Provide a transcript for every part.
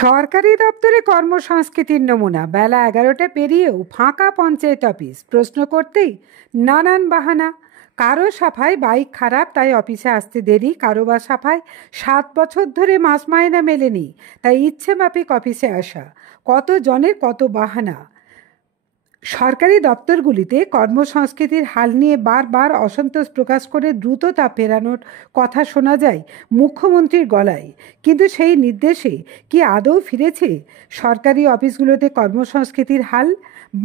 সরকারি দপ্তরে কর্মসংস্কৃতির নমুনা। বেলা 11টা পেরিয়েও ফাঁকা পঞ্চায়েত অফিস। প্রশ্ন করতেই নানান বাহানা। কারো সাফায় বাইক খারাপ তাই অফিসে আসতে দেরি, কারো বা সাফায় 7 বছর ধরে মাস মাইনা মেলেনি তাই ইচ্ছে মাফিক অফিসে আসা। কত জনের কত বাহানা। সরকারি দপ্তরগুলিতে কর্মসংস্কৃতির হাল নিয়ে বারবার অসন্তোষ প্রকাশ করে দ্রুত তা ফেরানোর কথা শোনা যায় মুখ্যমন্ত্রীর গলায়, কিন্তু সেই নির্দেশে কি আদৌ ফিরেছে সরকারি অফিসগুলোতে কর্মসংস্কৃতির হাল?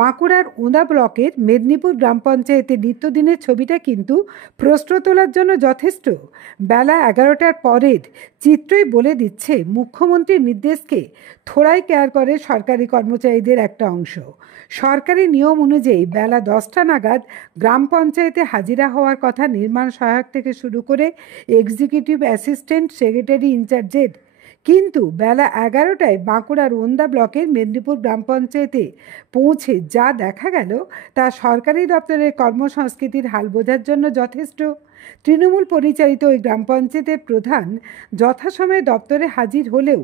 বাঁকুড়ার ওঁদা ব্লকের মেদিনীপুর গ্রাম পঞ্চায়েতের নিত্যদিনের ছবিটা কিন্তু প্রশ্ন তোলার জন্য যথেষ্ট। বেলা 11টার পরের চিত্রই বলে দিচ্ছে মুখ্যমন্ত্রীর নির্দেশকে থোড়াই কেয়ার করে সরকারি কর্মচারীদের একটা অংশ। সরকারি নিয়ম অনুযায়ী বেলা 10টা নাগাদ গ্রাম পঞ্চায়েতে হাজিরা হওয়ার কথা নির্মাণ সহায়ক থেকে শুরু করে এক্সিকিউটিভ অ্যাসিস্ট্যান্ট, সেক্রেটারি ইনচার্জের। কিন্তু বেলা 11টায় বাঁকুড়ার ওন্দা ব্লকের মেদিনীপুর গ্রাম পঞ্চায়েতে পৌঁছে যা দেখা গেল তা সরকারি দপ্তরের কর্মসংস্কৃতির হাল বোঝার জন্য যথেষ্ট। তৃণমূল পরিচালিত ওই গ্রাম পঞ্চায়েতের প্রধান যথাসময়ে দপ্তরে হাজির হলেও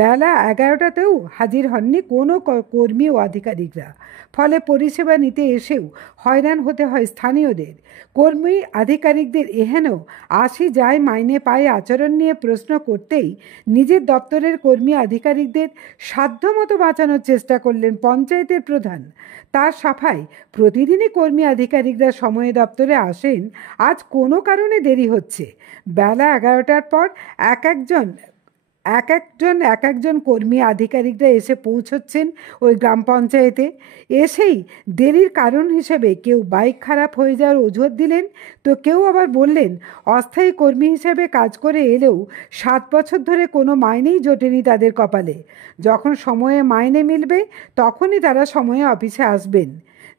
বেলা 11টাতেও হাজির হননি কোনো কর্মী ও আধিকারিকরা। ফলে পরিষেবা নিতে এসেও হয়রান হতে হয় স্থানীয়দের। কর্মী আধিকারিকদের এহেন আসি যায় মাইনে পায় আচরণ নিয়ে প্রশ্ন করতেই নিজের দপ্তরের কর্মী আধিকারিকদের সাধ্যমতো বাঁচানোর চেষ্টা করলেন পঞ্চায়েতের প্রধান। তার সাফাই প্রতিদিনই কর্মী আধিকারিকরা সময়ে দপ্তরে আসেন, আজ কোনো কারণে দেরি হচ্ছে। বেলা 11টার পর এক একজন কর্মী আধিকারিকরা এসে পৌঁছচ্ছেন ওই গ্রাম পঞ্চায়েতে। এসেই দেরির কারণ হিসেবে কেউ বাইক খারাপ হয়ে যাওয়ার অজুহাত দিলেন, তো কেউ আবার বললেন অস্থায়ী কর্মী হিসেবে কাজ করে এলেও 7 বছর ধরে কোনো মাইনেই জোটেনি তাদের কপালে। যখন সময়ে মাইনে মিলবে তখনই তারা সময়ে অফিসে আসবেন।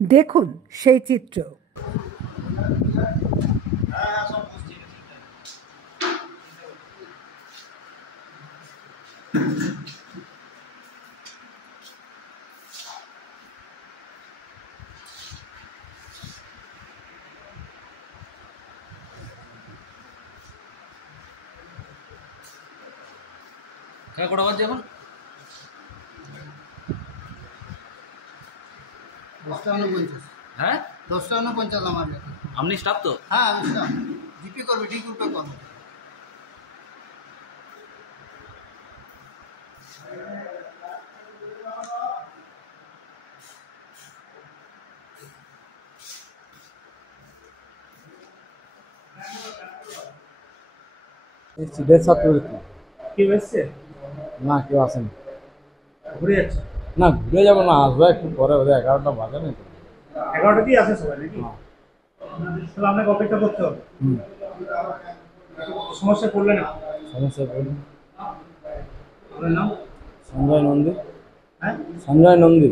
দেখুন সেই চিত্র। কটা বাজছে এখন? 10:49। হ্যাঁ 10:49 আমার। আপনি স্টাফ তো? হ্যাঁ আমি স্টাফ। জিপি করবে, ঠিক উল্টো করবে। কেউ এসছে? না, কেউ আসেনি। ঘুরে যাচ্ছে? না, ঘুরে যাবো না, আসবো একটু পরে, 11টা বাজে না। 11টাতেই আসে সবাই নাকি? তাহলে আপনাকে অপেক্ষা করতে হবে। সমস্যা পড়লে না? সমস্যায় পড়ি। আপনার নাম? সঞ্জয় নন্দী। হ্যাঁ, সঞ্জয় নন্দী।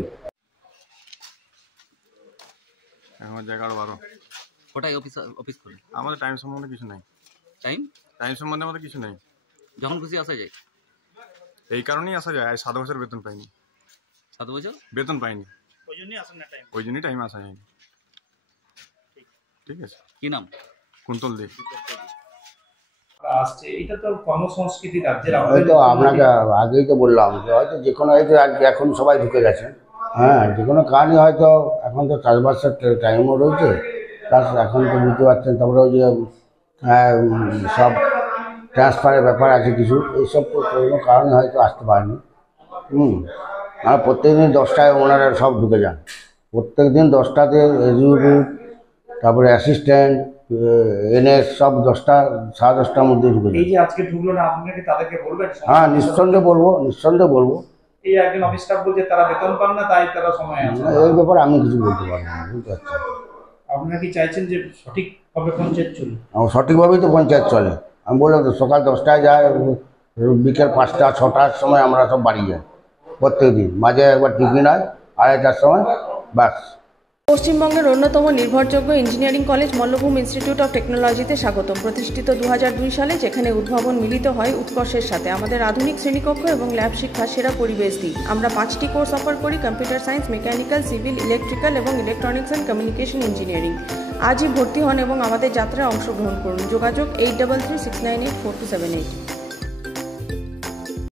এখন 11:12। কোটায় অফিস করে? আমাদের টাইম সম্বন্ধে কিছু নাই। টাইম সম্বন্ধে আমাদের কিছু নেই। যখন খুশি আসা যায়? এই কারণেই আসা যায়, 7 বছর বেতন পাইনি। 7 বছর বেতন পাইনি, ওই জন্যই আসেন না টাইম। ওই জন্যই টাইমে আসা যায়নি। ঠিক আছে। কি নাম? কুন্তল দে। আসছে, এটা তো কর্মসংস্কৃতি রাজ্যের। হয়তো আপনাকে আগেই তো বললাম যে হয়তো যে কোনো এখন সবাই ঢুকে গেছে। হ্যাঁ, যে কোনো কারণে হয়তো এখন তো চাষবাসের টাইমও রয়েছে, প্লাস এখন তো বুঝতে পারছেন। তারপরে ওই যে সব ট্রান্সফারের ব্যাপার আছে কিছু, এইসব কোনো কারণে হয়তো আসতে পারেনি। আর প্রত্যেকদিন 10টায় ওনারা সব ঢুকে যান। প্রত্যেক দিন 10টাতে এক্সিকিউটিভ, তারপরে অ্যাসিস্ট্যান্ট, এনএস সব 10টা 10:30টার মধ্যে ঢুকে যায়। এই যে আজকে ঢুকলো না, আপনাকে তাদেরকে বলবেন? হ্যাঁ, নিঃসন্দেহে বলবো। এই একজন অফিস স্টাফ বলছে তারা বেতন পান না, তাই তারা সময় আসে। এই ব্যাপারে আমি কিছু বলতে পারবো না, বুঝতে পারছি। আপনারা কি চাইছেন যে সঠিকভাবে পঞ্চায়েত চলে? সঠিকভাবেই তো পঞ্চায়েত চলে। আমি বললাম তো, সকাল 10টায় যায়, বিকেল 5টা 6টার সময় আমরা সব বাড়ি যাই প্রত্যেক দিন। মাঝে একবার টিফিন হয় 2:30টার সময়, ব্যাস। পশ্চিমবঙ্গের অন্যতম নির্ভরযোগ্য engineering college Mallabhum institute of টেকনোলজিতে স্বাগতম। প্রতিষ্ঠিত 2002 সালে, যেখানে উদ্ভাবন মিলিত হয় উৎকর্ষের সাথে। আমাদের আধুনিক শ্রেণীকক্ষ এবং ল্যাব শিক্ষার সেরা পরিবেশ দিই। আমরা 5টি কোর্স অফার করি: computer science, mechanical, civil, electrical এবং ইলেকট্রনিক্স অ্যান্ড কমিউনিকেশন ইঞ্জিনিয়ারিং। আজই ভর্তি হন এবং আমাদের যাত্রায় অংশগ্রহণ করুন। যোগাযোগ 8336984278।